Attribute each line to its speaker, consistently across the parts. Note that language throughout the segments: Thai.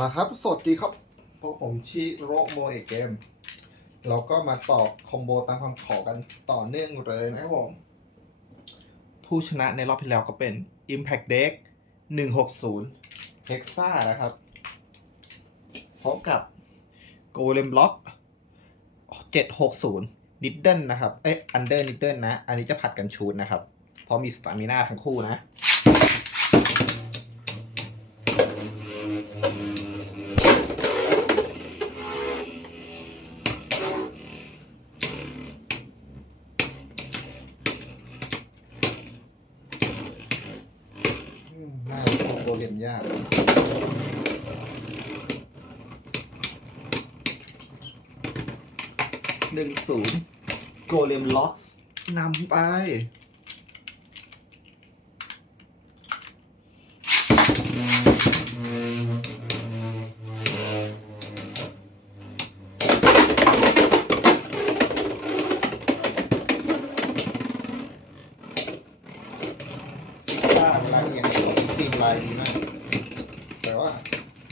Speaker 1: มาครับสวัสดีครับพวกผมชิโรโมเอเกม เราก็มาตอบคอมโบตามคำขอกันต่อเนื่องเลยนะครับผม ผู้ชนะในรอบที่แล้วก็เป็น Impact Deck 160 Hexa นะครับ พร้อมกับ Golem Block 760 Niddle นะครับ เอ้ย Under Niddle นะ อันนี้จะผัดกันชูดนะครับ เพราะมีสตามิน่าทั้งคู่นะ น่าจะโกเห็นยากหนึ่งศูนย์โกเลมล็อกนำไป ถ้าเวลาที่ยังตีมลายดีมาก แต่ว่า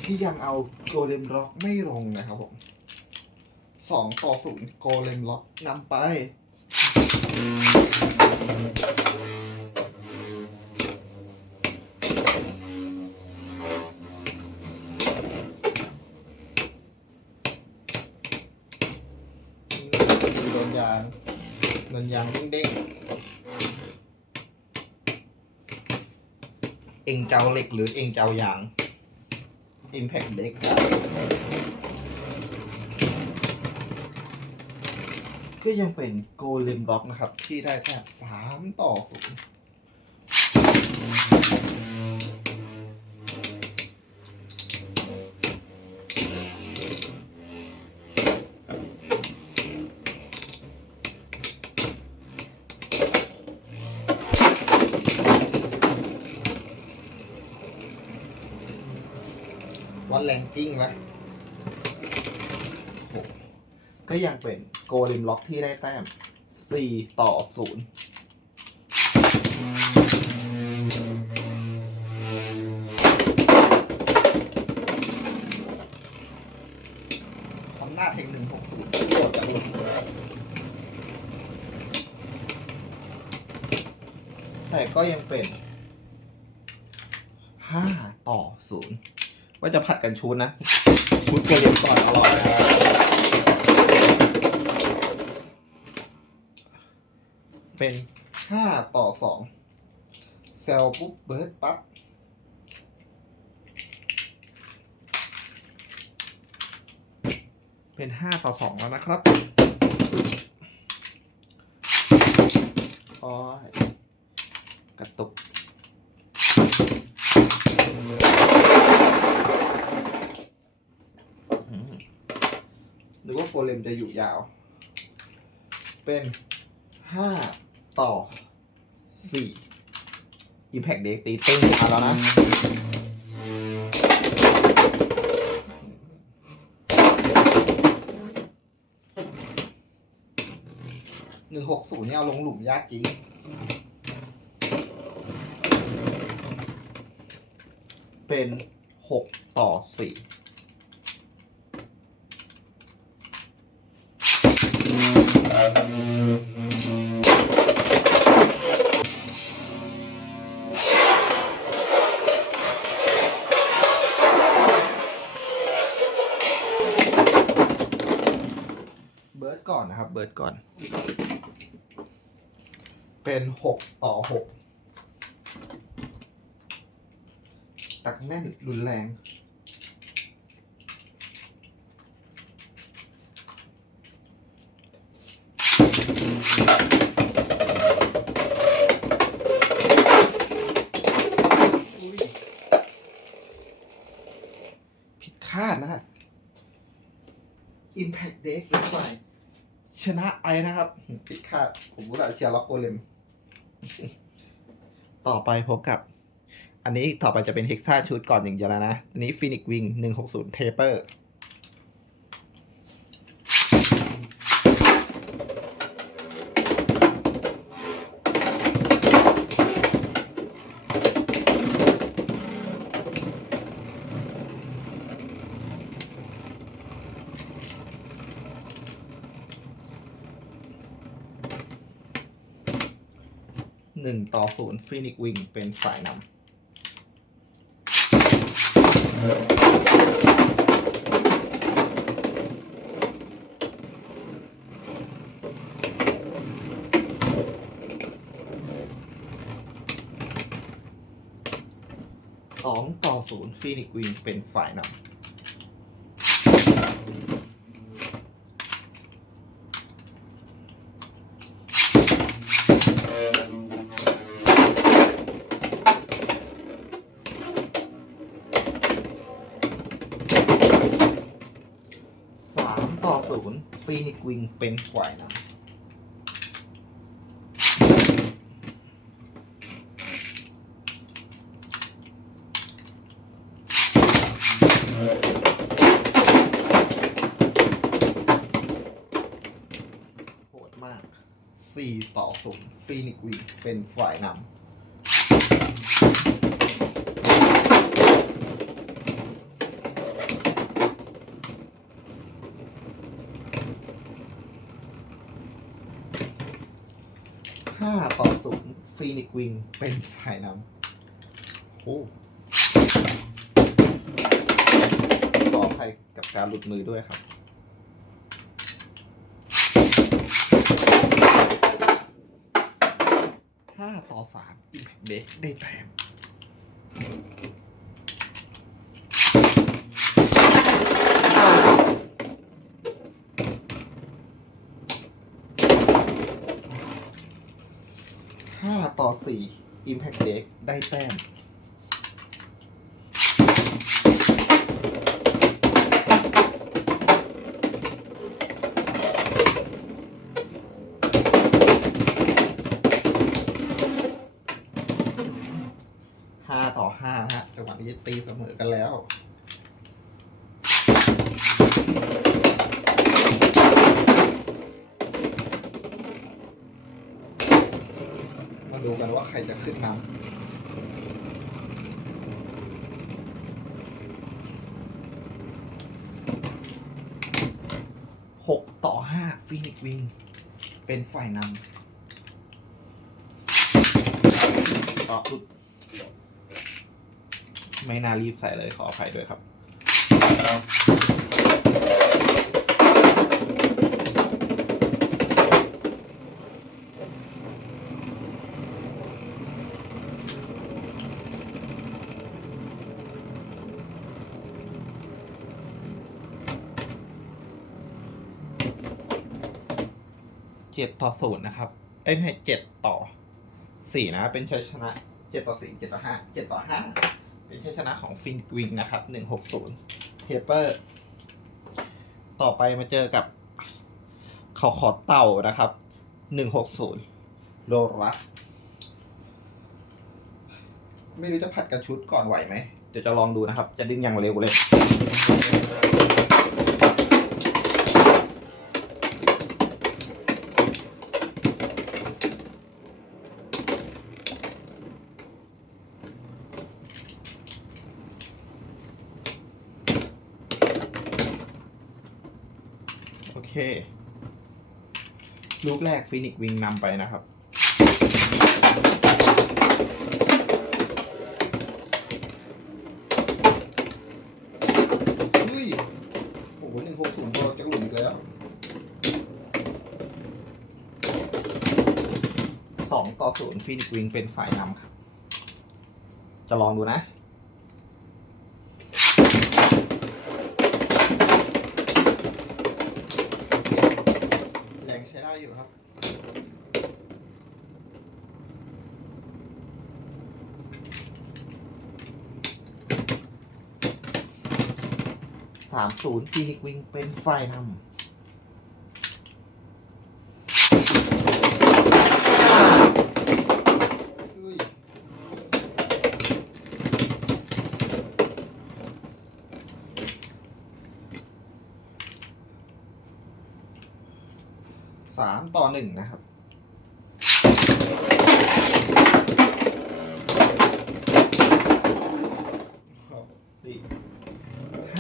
Speaker 1: ที่ยังเอาโกเลมล็อกไม่ลงนะครับผมสองต่อศูนย์โกเลมล็อกนำไป โดนยางโดนยางเด้งๆเองเจ้าเหล็กหรือเองเจ้ายาง Impact เด็กก็ยังเป็นโกเลมบล็อกนะครับ ที่ได้แค่สามต่อศูนย์ กิ้งแล้วก็ยังเป็นโกลิมล็อกที่ได้แต้ม 4 ต่อ 0อำนาเพลงหนึ่งหกศูนย์ลุงแต่ก็ยังเป็น 5 ต่อ 0 ว่าจะผัดกันชุดนะชุดกระเด็นก่อนอร่อยเป็นห้าต่อสองเซลปุ๊บเบิร์ดปั๊บเป็นห้าต่อสองแล้วนะครับอ้อยกระตุก โกเลมจะอยู่ยาว เป็นห้าต่อสี่ Impact Deck ตีตึ้งมาแล้วนะหนึ่งหกศูนย์เนี่ยเอาลงหลุมยากจริงเป็นหกต่อสี่ เบิร์ดก่อนนะครับ เบิร์ดก่อน เป็นหกต่อหกตักแน่นรุนแรง อุ๊ยผิดคาดนะฮะ Impact Deck ลงไป ชนะไอนะครับผิดคาด ผมรู้สึกเชียร์ล็อกโกเลม ต่อไปพบกับ อันนี้ต่อไปจะเป็นเฮกซ่าชุดก่อนอย่างเดียวแล้วนะอันนี้ฟินิกวิงหนึ่งหกศูนย์เทเปอร์ หนึ่งต่อศูนย์ฟินิกวิงเป็นฝ่ายนำสองต่อศูนย์ฟินิกวิงเป็นฝ่ายนำ นย์ฟีนิกวิงเป็นฝ่ายนำโหดมากสี่ต่อศูนย์ฟีนิกวิงเป็นฝ่ายนำ ห้าต่อศูนย์ ฟีนิกวิงเป็นฝ่ายนำโอ้ขออภัยกับการหลุดมือด้วยครับห้าต่อสามอิมแพคเด็กได้แต้ม ห้าต่อสี่อิมแพคเด็กได้แต้ม ห้าต่อห้านะฮะจังหวะนี้ตีเสมอกันแล้ว มาดูกันว่าใครจะขึ้นนำ ห้าฟีนิกวิงเป็นฝ่ายนำต่อปุ๊บไม่น่ารีบใส่เลยขออภัยด้วยครับ จ็ดต่อศูนย์นะครับ เอ้ยไม่ใช่เจ็ดต่อสี่นะ เป็นชัยชนะเจ็ดต่อสี่เจ็ดต่อห้าเจ็ดต่อห้าเป็นชัยชนะของฟินกวิงนะครับหนึ่งหกศูนย์เฮเปอร์ ต่อไปมาเจอกับเขาขอเต่านะครับหนึ่งหกศูนย์โลรัส ไม่รู้จะผัดกันชุดก่อนไหวไหม เดี๋ยวจะลองดูนะครับ จะดึงอย่างเร็วเลย เค ลูกแรกฟินิกวิงนำไปนะครับเฮ้ย โอ้โหหนึ่งหกศูนย์โดนจะหลุดอีกแล้ว สองต่อศูนย์ฟินิกวิงเป็นฝ่ายนำครับ จะลองดูนะ แรงใช้ ได้อยู่ครับสามศูนย์ฟีนิกวิงเป็นไฟนำ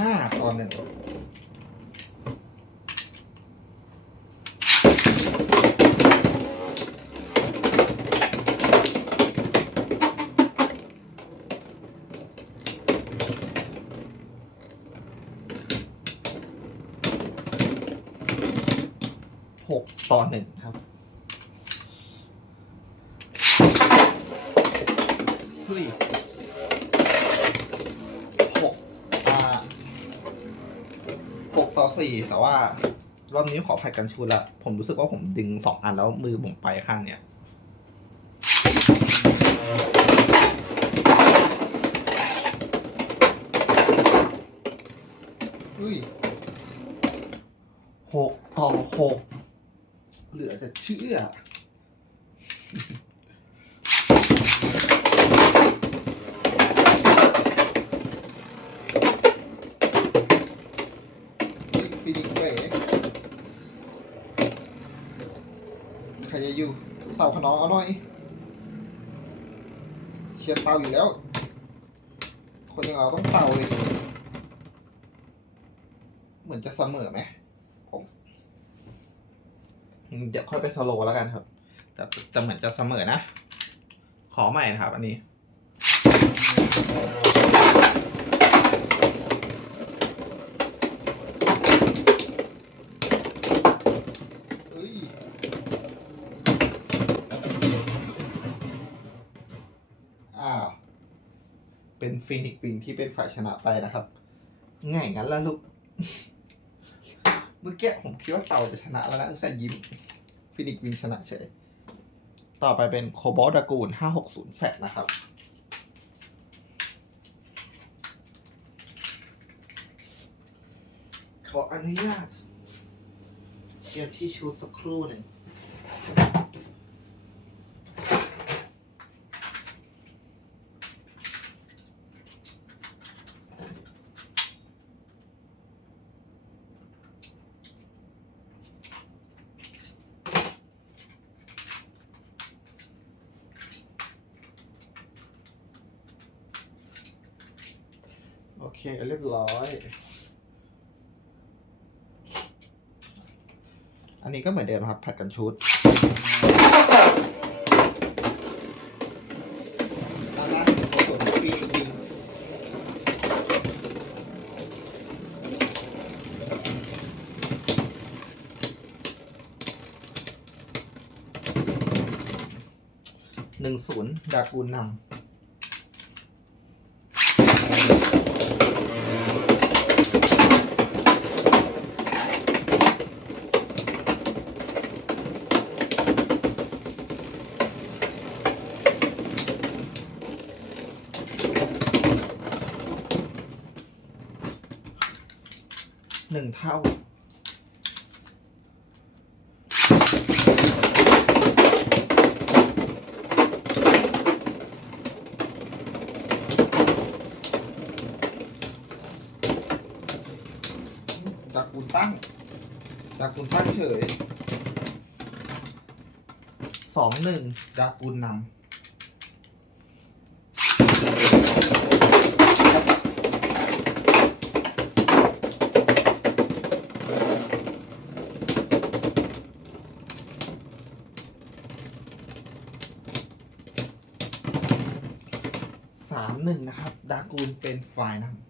Speaker 1: ห้าตอนหนึ่งหกตอนหนึ่ง สี่แต่ว่ารอบนี้ขอผัดกันชูละผมรู้สึกว่าผมดึงสองอันแล้วมือผมไปข้างเนี้ยเฮ้ยหกต่อหกเหลือจะเชื่อ ฟินิกเป๋ใครจะ อยู่ เต่าขนองเอาหน่อย เชียร์เต่าอยู่แล้ว คนอย่างเราต้องเต่าเลย เหมือนจะเสมอไหมผมอืมเดี๋ยวค่อยไปสโลว์แล้วกันครับ แต่แต่เหมือนจะเสมอนะ ขอใหม่นะครับ อันนี้ เอ้ย อ้าว เป็นฟีนิกซ์วิงที่เป็นฝ่ายชนะไปนะครับ ง่ายงั้นละลูก เมื่อกี้ผมคิดว่าเต่าจะชนะแล้วนะอุตส่าห์ยิ้มฟินิกวิงชนะเฉย ต่อไปเป็นโคบอลดากูน560 แฟตนะครับขออนุญาตเตรียมที่ชูสักครู่หนึ่ง โอเคเรียบร้อย อันนี้ก็เหมือนเดิมครับ ผัดกันชุดหนึ่งศูนย์ดากูลนำ เท่าจากกุนตั้ง จากกุนตั้งเฉย สองหนึ่งจากกุนนำ สามหนึ่งนะครับ ดา กูลเป็นฝ่ายนำ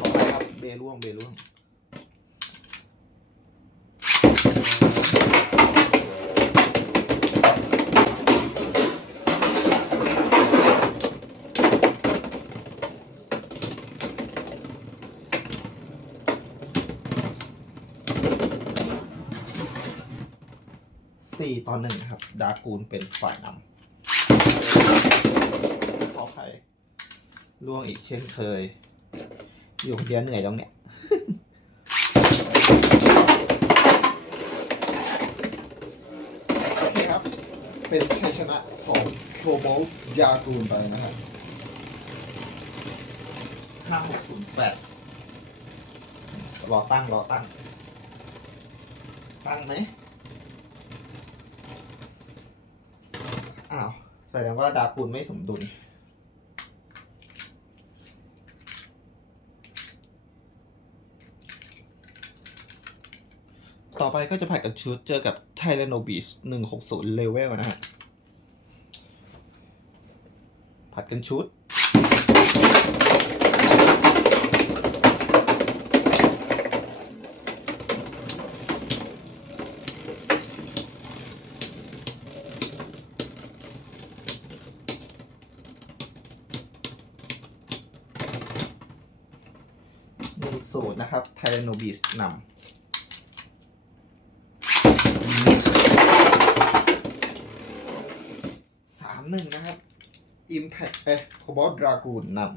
Speaker 1: ขอไปครับเบล่วงเบล่วงสี่ต่อหนึ่งครับ ดากูลเป็นฝ่ายนำขอใคร ล่วงอีกเช่นเคย อยู่คนเดียวเหนื่อยตรงเนี้ยโอเคครับ เป็นชัยชนะของโชโบลยากูลไปนะครับห้าหกศูนย์แปดรอตั้ง รอตั้ง ตั้งไหมอ้าว แสดงว่าดากูลไม่สมดุล ต่อไปก็จะผัดกันชุดเจอกับไทเรโนบีชหนึ่งหกศูนย์เลเวลนะฮะ ผัดกันชุด หนึ่งศูนย์นะครับ ไทเรโนบีชนำ หนึ่งนะครับ Impact เอ๊ะโคบอลดรากูนนำ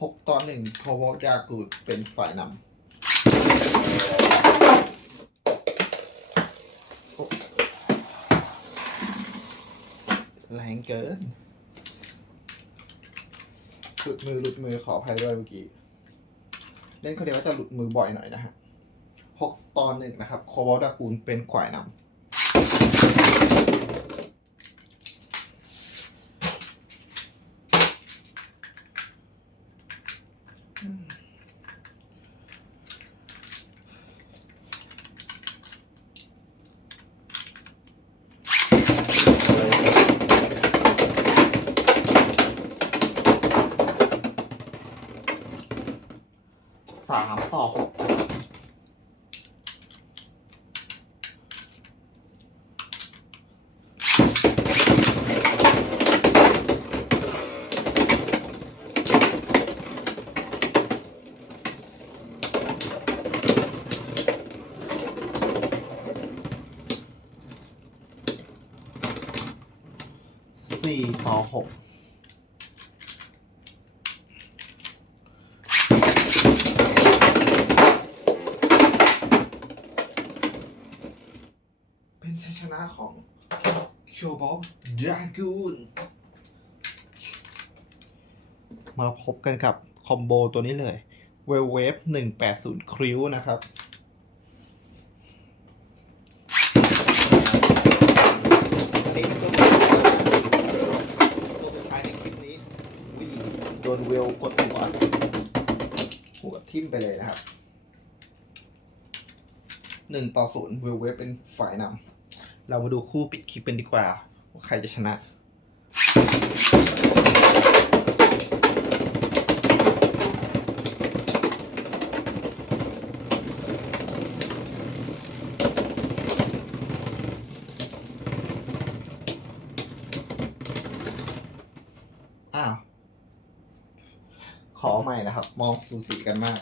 Speaker 1: หกต่อหนึ่งโคบอลดรากูนเป็นฝ่ายนำแรงเกิน หลุดมือหลุดมือขออภัยด้วยเมื่อกี้ เล่นคนเดียวก็จะหลุดมือบ่อยหน่อยนะฮะหกตอนหนึ่งนะครับ โคบอลดากูลเป็นขวายนำสามต่อหกสี่ต่อ หกเป็นชัยชนะของเคียวบอลดรากูนมาพบกันกับคอมโบตัวนี้เลยเวลเวฟหนึ่งแปดศูนย์คริวนะครับ นี่เป็นตัวตัวสุดท้ายในคลิปนี้วิ่งโดน เวลกดหัวหัวทิ่มไปเลยนะครับหนึ่งต่อศูนย์เวลเวฟเป็นฝ่ายนำเรามาดูคู่ปิดคลิปเป็นดีกว่าว่าใครจะชนะ อ้าว ขอใหม่ นะครับ มองสูสีกันมาก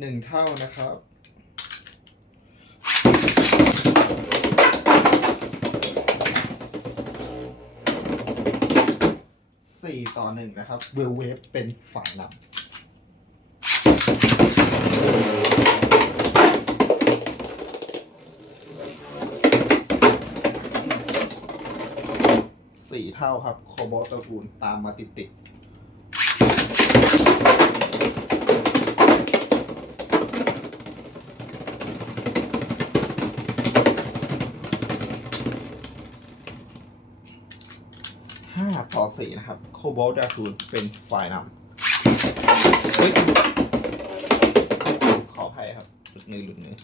Speaker 1: หนึ่งเท่านะครับ หนึ่งนะครับเวลเวฟเป็นฝ่ายนำสี่เท่าครับโคอบตระกูลตามมาติดติดห้าต่อ สี่นะครับโคโบตระกูลเป็นฝ่ายนำเฮ้ยขออภัยครับหลุดมือหลุดมือ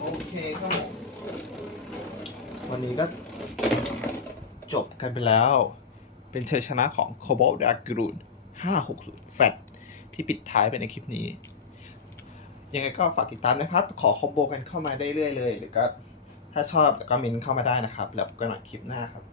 Speaker 1: โอเคครับผมวันนี้ก็จบกันไปแล้ว เป็นชัยชนะของ c o b a l t d a g r u n 560 แฟตที่ปิดท้ายไปในคลิปนี้ ยังไงก็ฝากติดตามนะครับ ขอคอมโบกันเข้ามาได้เรื่อยเลยหรือก็ถ้าชอบก็มินเข้ามาได้นะครับ แล้วก็หน่อยคลิปหน้าครับ